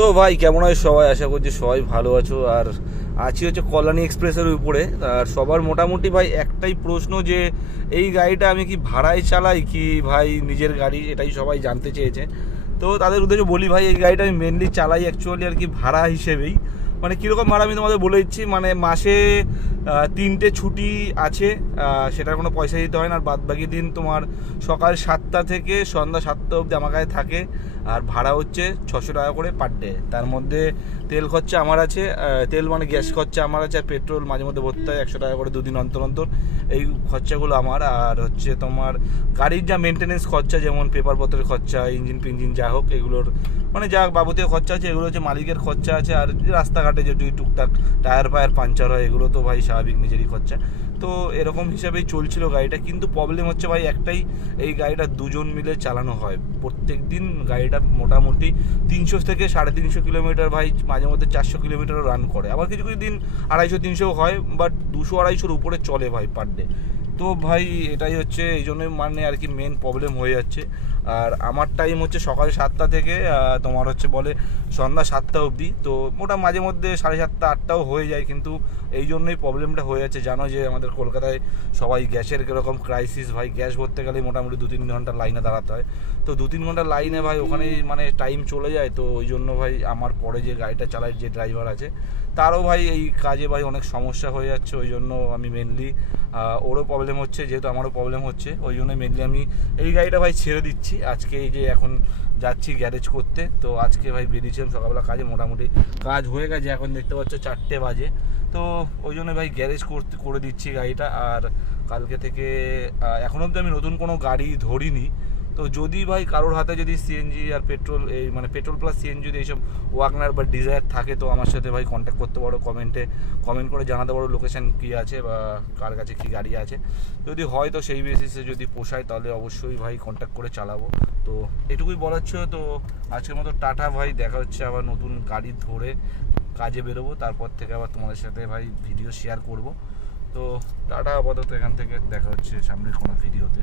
তো ভাই কেমন হয় সবাই, আশা করছি সবাই ভালো আছো। আর আছি হচ্ছে কল্যাণী এক্সপ্রেসের উপরে। আর সবার মোটামুটি ভাই একটাই প্রশ্ন যে এই গাড়িটা আমি কি ভাড়ায় চালাই কি ভাই নিজের গাড়ি, এটাই সবাই জানতে চেয়েছে। তো তাদের উদ্দেশ্যে বলি ভাই এই গাড়িটা আমি মেনলি চালাই অ্যাকচুয়ালি আর কি ভাড়া হিসেবেই। মানে কীরকম ভাড়া আমি তোমাদের বলে দিচ্ছি। মানে মাসে 3টে ছুটি আছে, সেটার কোনো পয়সা দিতে হয় না। আর বাদ বাকি দিন তোমার সকাল 7টা থেকে সন্ধ্যা 7টা অবধি আমার কাছে থাকে। আর ভাড়া হচ্ছে 600 টাকা করে পার ডে। তার মধ্যে তেল খরচা আমার আছে, তেল মানে গ্যাস খরচা আমার আছে, আর পেট্রোল মাঝে মধ্যে ভরতে হয় 100 টাকা করে দুদিন অন্তর অন্তর। এই খরচাগুলো আমার। আর হচ্ছে তোমার গাড়ির যা মেনটেনেন্স খরচা, যেমন পেপারপত্রের খরচা, ইঞ্জিন ফিঞ্জিন যা হোক, এগুলোর মানে যা বাবতীয় খরচা আছে এগুলো হচ্ছে মালিকের খরচা আছে। আর রাস্তাঘাটে যে টুকটাক টায়ার ফায়ার পাঞ্চার হয় এগুলো তো ভাই স্বাভাবিক নিজেরই খরচা। তো এরকম হিসাবেই চলছিল গাড়িটা। কিন্তু প্রবলেম হচ্ছে ভাই একটাই, এই গাড়িটা দুজন মিলে চালানো হয় প্রত্যেক দিন। গাড়িটা মোটামুটি 300 থেকে 350 কিলোমিটার ভাই, মাঝে মধ্যে 400 কিলোমিটারও রান করে। আবার কিছু কিছু দিন 250-300 হয়, বাট 200-250 উপরে চলে ভাই পার ডে। তো ভাই এটাই হচ্ছে এই জন্যই মানে আর কি মেন প্রবলেম হয়ে যাচ্ছে। আর আমার টাইম হচ্ছে সকাল 7টা থেকে তোমার হচ্ছে বলে সন্ধ্যা 7টা অবধি। তো মোটা মাঝে মধ্যে 7:30-8টাও হয়ে যায়, কিন্তু এই জন্যই প্রবলেমটা হয়ে যাচ্ছে। জানো যে আমাদের কলকাতায় সবাই গ্যাসের কীরকম ক্রাইসিস ভাই, গ্যাস ভরতে গেলে মোটামুটি 2-3 ঘন্টা লাইনে দাঁড়াতে হয়। তো 2-3 ঘন্টা লাইনে ভাই ওখানেই মানে টাইম চলে যায়। তো ওই জন্য ভাই আমার পরে যে গাড়িটা চালায় যে ড্রাইভার আছে তারও ভাই এই কাজে ভাই অনেক সমস্যা হয়ে যাচ্ছে। ওই জন্য আমি মেনলি, ওরও প্রবলেম হচ্ছে যেহেতু আমারও প্রবলেম হচ্ছে, ওই জন্য মেনলি আমি এই গাড়িটা ভাই ছেড়ে দিচ্ছি। আজকে এই যে এখন যাচ্ছি গ্যারেজ করতে, তো আজকে ভাই বেরিয়েছিলাম সকালবেলা কাজে, মোটামুটি কাজ হয়ে গেছে, এখন দেখতে পাচ্ছ 4টে বাজে। তো ওই জন্য ভাই গ্যারেজ করে দিচ্ছি গাড়িটা। আর কালকে থেকে এখন অবধি আমি নতুন কোনো গাড়ি ধরিনি। তো যদি ভাই কারোর হাতে যদি সিএনজি আর পেট্রোল, এই মানে পেট্রোল প্লাস সিএনজি যদি এইসব ওয়াগনার বা ডিজায়ার থাকে, তো আমার সাথে ভাই কন্ট্যাক্ট করতে পারো, কমেন্ট করে জানাতে পারো লোকেশান কী আছে বা কার কাছে কী গাড়ি আছে। যদি হয় তো সেই বেসিসে যদি পোষায় তাহলে অবশ্যই ভাই কন্ট্যাক্ট করে চালাবো। তো এটুকুই বলার ছিল। তো আজকের মতো টাটা ভাই, দেখা হচ্ছে আবার নতুন গাড়ি ধরে কাজে বেরোবো, তারপর থেকে আবার তোমাদের সাথে ভাই ভিডিও শেয়ার করব। তো টাটা, আপাতত এখান থেকে দেখা হচ্ছে সামনের কোনো ভিডিওতে।